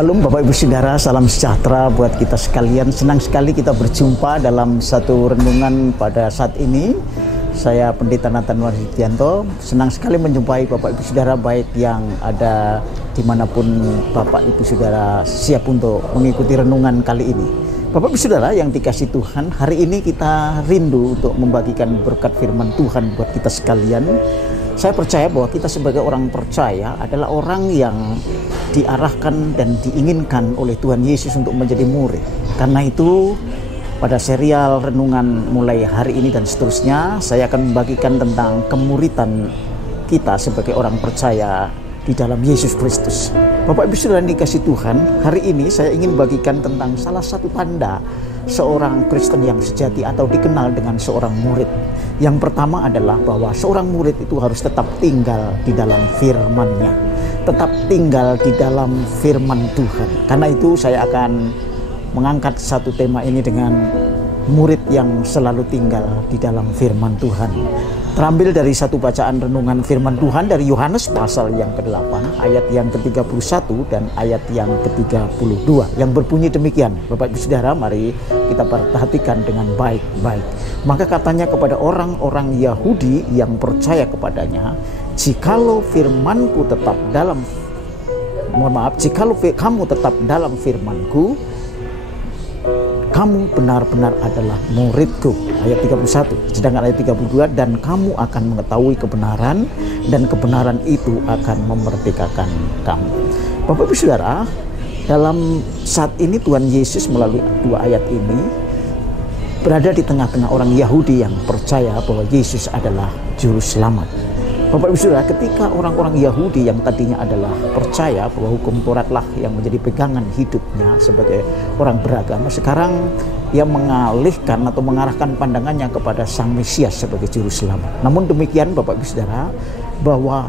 Salam Bapak Ibu Saudara, salam sejahtera buat kita sekalian. Senang sekali kita berjumpa dalam satu renungan pada saat ini. Saya Pendeta Nathan Wardianto, senang sekali menjumpai Bapak Ibu Saudara baik yang ada dimanapun Bapak Ibu Saudara siap untuk mengikuti renungan kali ini. Bapak Ibu Saudara yang dikasih Tuhan, hari ini kita rindu untuk membagikan berkat firman Tuhan buat kita sekalian. Saya percaya bahwa kita sebagai orang percaya adalah orang yang diarahkan dan diinginkan oleh Tuhan Yesus untuk menjadi murid. Karena itu pada serial renungan mulai hari ini dan seterusnya, saya akan membagikan tentang kemuritan kita sebagai orang percaya di dalam Yesus Kristus. Bapak Ibu Saudara yang dikasih Tuhan, hari ini saya ingin bagikan tentang salah satu tanda seorang Kristen yang sejati atau dikenal dengan seorang murid. Yang pertama adalah bahwa seorang murid itu harus tetap tinggal di dalam firman-Nya, tetap tinggal di dalam firman Tuhan. Karena itu saya akan mengangkat satu tema ini dengan murid yang selalu tinggal di dalam firman Tuhan. Terambil dari satu bacaan renungan firman Tuhan dari Yohanes pasal yang ke-8 ayat yang ke-31 dan ayat yang ke-32 yang berbunyi demikian. Bapak Ibu Saudara, mari kita perhatikan dengan baik-baik. Maka katanya kepada orang-orang Yahudi yang percaya kepadanya, jikalau firmanku tetap dalam jikalau kamu tetap dalam firmanku, kamu benar-benar adalah muridku. Ayat 31. Sedangkan ayat 32, dan kamu akan mengetahui kebenaran, dan kebenaran itu akan memerdekakan kamu. Bapak Ibu Saudara, dalam saat ini Tuhan Yesus melalui dua ayat ini berada di tengah-tengah orang Yahudi yang percaya bahwa Yesus adalah juru selamat. Bapak Ibu Saudara, ketika orang-orang Yahudi yang tadinya adalah percaya bahwa hukum Tauratlah yang menjadi pegangan hidupnya sebagai orang beragama, sekarang ia mengalihkan atau mengarahkan pandangannya kepada Sang Mesias sebagai juru selamat. Namun demikian Bapak Ibu Saudara, bahwa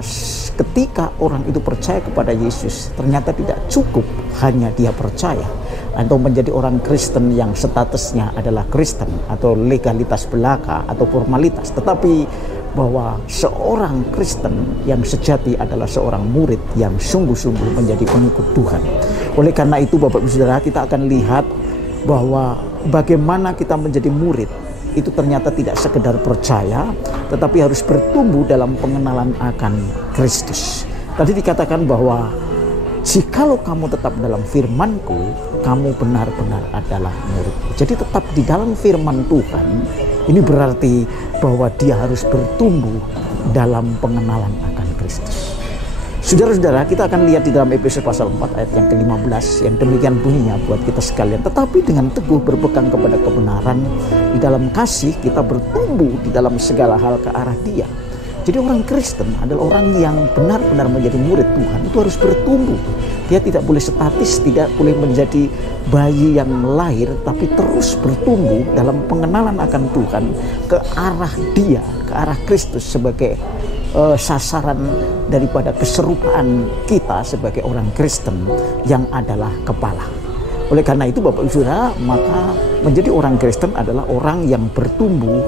ketika orang itu percaya kepada Yesus, ternyata tidak cukup hanya dia percaya atau menjadi orang Kristen yang statusnya adalah Kristen atau legalitas belaka atau formalitas, tetapi bahwa seorang Kristen yang sejati adalah seorang murid yang sungguh-sungguh menjadi pengikut Tuhan. Oleh karena itu Bapak Ibu Saudara, kita akan lihat bahwa bagaimana kita menjadi murid itu ternyata tidak sekedar percaya, tetapi harus bertumbuh dalam pengenalan akan Kristus. Tadi dikatakan bahwa jikalau kamu tetap dalam firmanku, kamu benar-benar adalah muridku. Jadi tetap di dalam firman Tuhan, ini berarti bahwa dia harus bertumbuh dalam pengenalan akan Kristus. Saudara-saudara, kita akan lihat di dalam Efesus pasal 4 ayat yang ke-15 yang demikian bunyinya buat kita sekalian. Tetapi dengan teguh berpegang kepada kebenaran, di dalam kasih kita bertumbuh di dalam segala hal ke arah Dia. Jadi orang Kristen adalah orang yang benar-benar menjadi murid Tuhan, itu harus bertumbuh. Dia tidak boleh statis, tidak boleh menjadi bayi yang lahir, tapi terus bertumbuh dalam pengenalan akan Tuhan ke arah Dia, ke arah Kristus sebagai sasaran daripada keserupaan kita sebagai orang Kristen yang adalah kepala. Oleh karena itu Bapak Ibu Saudara, maka menjadi orang Kristen adalah orang yang bertumbuh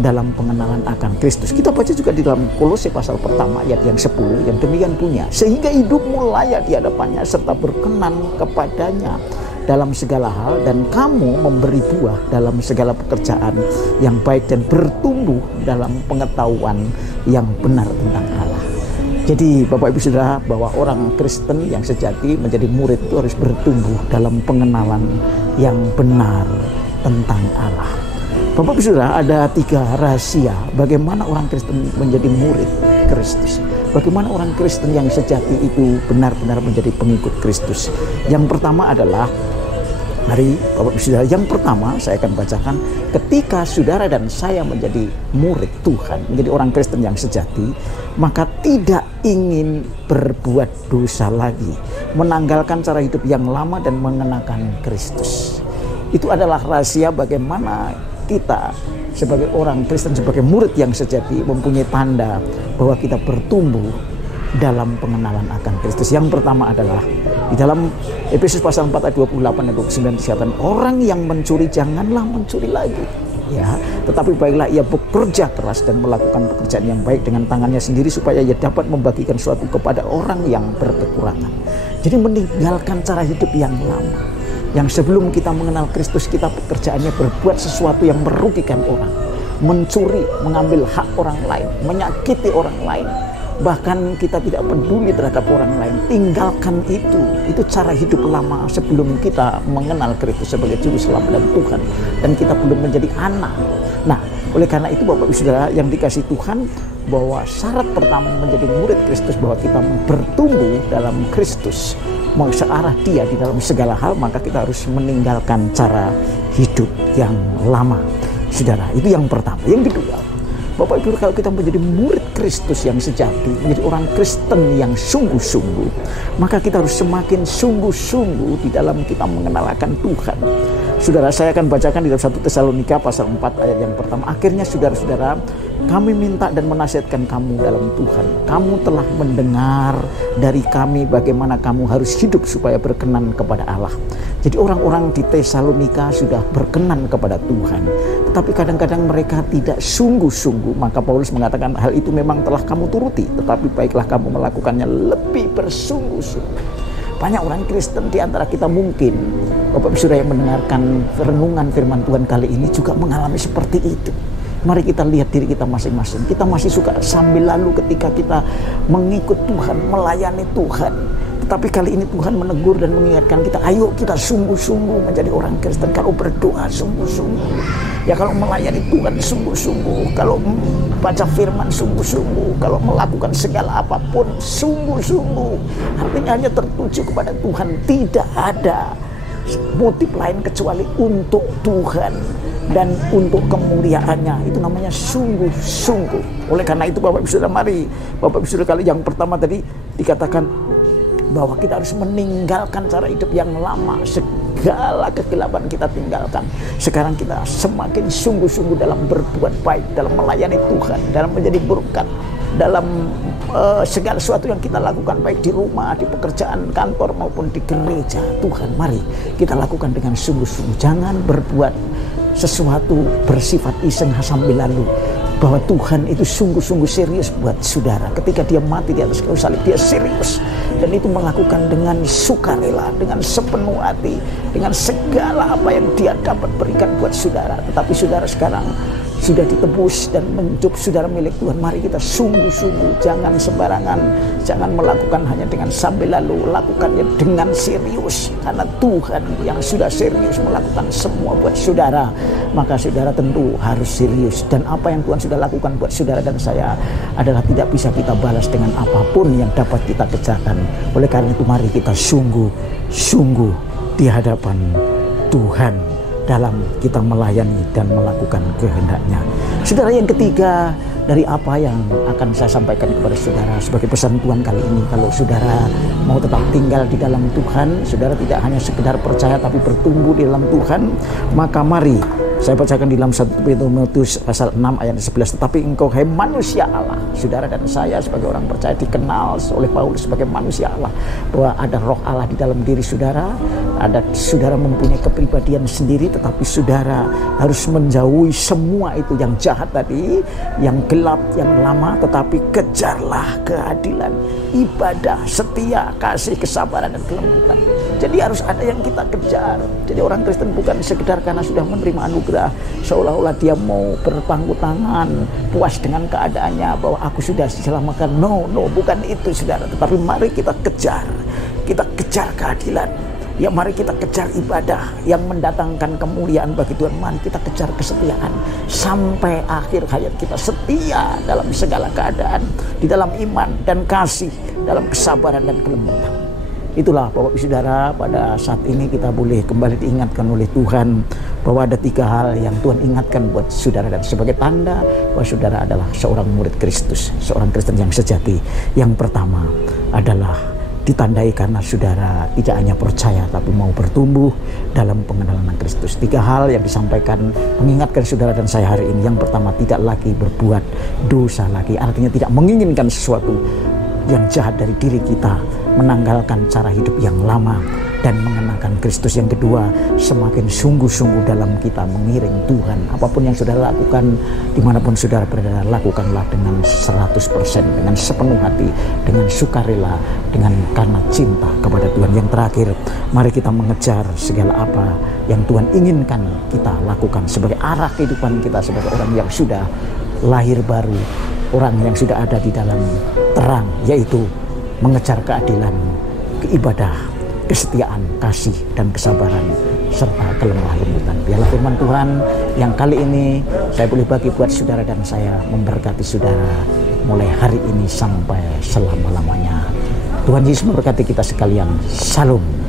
dalam pengenalan akan Kristus. Kita baca juga di dalam Kolose pasal pertama ayat yang 10 yang demikian punya, sehingga hidupmu layak di hadapannya serta berkenan kepadanya dalam segala hal, dan kamu memberi buah dalam segala pekerjaan yang baik dan bertumbuh dalam pengetahuan yang benar tentang Allah. Jadi Bapak Ibu Saudara, bahwa orang Kristen yang sejati menjadi murid itu harus bertumbuh dalam pengenalan yang benar tentang Allah. Bapak Ibu Saudara, ada 3 rahasia bagaimana orang Kristen menjadi murid Kristus. Bagaimana orang Kristen yang sejati itu benar-benar menjadi pengikut Kristus. Yang pertama adalah, mari Bapak Ibu Saudara, yang pertama saya akan bacakan, ketika saudara dan saya menjadi murid Tuhan, menjadi orang Kristen yang sejati, maka tidak ingin berbuat dosa lagi, menanggalkan cara hidup yang lama dan mengenakan Kristus. Itu adalah rahasia bagaimana kita sebagai orang Kristen, sebagai murid yang sejati mempunyai tanda bahwa kita bertumbuh dalam pengenalan akan Kristus. Yang pertama adalah di dalam Efesus pasal 4 ayat 28 dan 29 dikatakan, orang yang mencuri janganlah mencuri lagi. ya, tetapi baiklah ia bekerja keras dan melakukan pekerjaan yang baik dengan tangannya sendiri supaya ia dapat membagikan sesuatu kepada orang yang berkekurangan. Jadi meninggalkan cara hidup yang lama. Yang sebelum kita mengenal Kristus, kita pekerjaannya berbuat sesuatu yang merugikan orang. Mencuri, mengambil hak orang lain, menyakiti orang lain. Bahkan kita tidak peduli terhadap orang lain. Tinggalkan itu. Itu cara hidup lama sebelum kita mengenal Kristus sebagai Juru Selamat dan Tuhan. Dan kita belum menjadi anak. Nah, oleh karena itu Bapak Ibu Saudara yang dikasihi Tuhan, bahwa syarat pertama menjadi murid Kristus, bahwa kita bertumbuh dalam Kristus, mau searah Dia di dalam segala hal, maka kita harus meninggalkan cara hidup yang lama. Saudara, itu yang pertama. Yang kedua, Bapak Ibu, kalau kita menjadi murid Kristus yang sejati, menjadi orang Kristen yang sungguh-sungguh, maka kita harus semakin sungguh-sungguh di dalam kita mengenal akan Tuhan. Saudara, saya akan bacakan di dalam 1 Tesalonika pasal 4 ayat yang pertama. Akhirnya saudara-saudara, kami minta dan menasihatkan kamu dalam Tuhan. Kamu telah mendengar dari kami bagaimana kamu harus hidup supaya berkenan kepada Allah. Jadi orang-orang di Tesalonika sudah berkenan kepada Tuhan, tetapi kadang-kadang mereka tidak sungguh-sungguh. Maka Paulus mengatakan hal itu memang telah kamu turuti, tetapi baiklah kamu melakukannya lebih bersungguh-sungguh. Banyak orang Kristen di antara kita mungkin, Bapak Ibu Saudara yang mendengarkan renungan firman Tuhan kali ini juga mengalami seperti itu. Mari kita lihat diri kita masing-masing. Kita masih suka sambil lalu ketika kita mengikut Tuhan, melayani Tuhan. Tetapi kali ini Tuhan menegur dan mengingatkan kita, ayo kita sungguh-sungguh menjadi orang Kristen. Kalau berdoa sungguh-sungguh, ya kalau melayani Tuhan sungguh-sungguh, kalau baca firman sungguh-sungguh, kalau melakukan segala apapun sungguh-sungguh. Artinya hanya tertuju kepada Tuhan, tidak ada motif lain kecuali untuk Tuhan dan untuk kemuliaannya. Itu namanya sungguh-sungguh. Oleh karena itu Bapak Ibu Saudara, mari Bapak Ibu Saudara, kali yang pertama tadi dikatakan bahwa kita harus meninggalkan cara hidup yang lama. Segala kegelapan kita tinggalkan. Sekarang kita semakin sungguh-sungguh dalam berbuat baik, dalam melayani Tuhan, dalam menjadi berkat, dalam segala sesuatu yang kita lakukan, baik di rumah, di pekerjaan, kantor maupun di gereja. Tuhan, mari kita lakukan dengan sungguh-sungguh. Jangan berbuat sesuatu bersifat iseng sambil lalu. Bahwa Tuhan itu sungguh-sungguh serius buat saudara. Ketika Dia mati di atas kayu salib, Dia serius. Dan itu melakukan dengan sukarela, dengan sepenuh hati, dengan segala apa yang Dia dapat berikan buat saudara. Tetapi saudara sekarang sudah ditebus dan menjadi saudara milik Tuhan. Mari kita sungguh-sungguh, jangan sembarangan, jangan melakukan hanya dengan sambil lalu, lakukannya dengan serius. Karena Tuhan yang sudah serius melakukan semua buat saudara, maka saudara tentu harus serius. Dan apa yang Tuhan sudah lakukan buat saudara dan saya adalah tidak bisa kita balas dengan apapun yang dapat kita kerjakan. Oleh karena itu mari kita sungguh-sungguh di hadapan Tuhan dalam kita melayani dan melakukan kehendak-Nya. Saudara, yang ketiga dari apa yang akan saya sampaikan kepada saudara sebagai pesan Tuhan kali ini, kalau saudara mau tetap tinggal di dalam Tuhan, saudara tidak hanya sekedar percaya tapi bertumbuh di dalam Tuhan, maka mari saya bacakan di dalam 1 Timotius pasal 6 ayat 11. Tetapi engkau, hai manusia Allah, saudara dan saya sebagai orang percaya dikenal oleh Paulus sebagai manusia Allah, bahwa ada roh Allah di dalam diri saudara, ada saudara mempunyai kepribadian sendiri, tetapi saudara harus menjauhi semua itu yang jahat tadi, yang gelap, yang lama, tetapi kejarlah keadilan, ibadah, setia, kasih, kesabaran, dan kelembutan. Jadi harus ada yang kita kejar. Jadi orang Kristen bukan sekedar karena sudah menerima anugerah, seolah-olah dia mau berpangku tangan, puas dengan keadaannya, bahwa aku sudah diselamatkan. No, bukan itu saudara. Tetapi mari kita kejar keadilan. Ya, mari kita kejar ibadah yang mendatangkan kemuliaan bagi Tuhan. Mari kita kejar kesetiaan sampai akhir hayat kita, setia dalam segala keadaan, di dalam iman dan kasih, dalam kesabaran dan kelembutan. Itulah Bapak Ibu Saudara, pada saat ini kita boleh kembali diingatkan oleh Tuhan bahwa ada 3 hal yang Tuhan ingatkan buat saudara, dan sebagai tanda bahwa saudara adalah seorang murid Kristus, seorang Kristen yang sejati. Yang pertama adalah ditandai karena saudara tidak hanya percaya tapi mau bertumbuh dalam pengenalan Kristus. 3 hal yang disampaikan mengingatkan saudara dan saya hari ini. Yang pertama, tidak lagi berbuat dosa lagi, artinya tidak menginginkan sesuatu yang jahat dari diri kita, menanggalkan cara hidup yang lama. dan mengenakan Kristus. Yang kedua, semakin sungguh-sungguh dalam kita mengiring Tuhan. Apapun yang saudara lakukan, dimanapun saudara berada, lakukanlah dengan 100%, dengan sepenuh hati, dengan sukarela, dengan karena cinta kepada Tuhan. Yang terakhir, mari kita mengejar segala apa yang Tuhan inginkan kita lakukan sebagai arah kehidupan kita, sebagai orang yang sudah lahir baru, orang yang sudah ada di dalam terang, yaitu mengejar keadilan, keibadah, kesetiaan, kasih, dan kesabaran, serta kelemah lembutan. Biarlah firman Tuhan yang kali ini saya boleh bagi buat saudara dan saya memberkati saudara mulai hari ini sampai selama-lamanya. Tuhan Yesus memberkati kita sekalian. Shalom.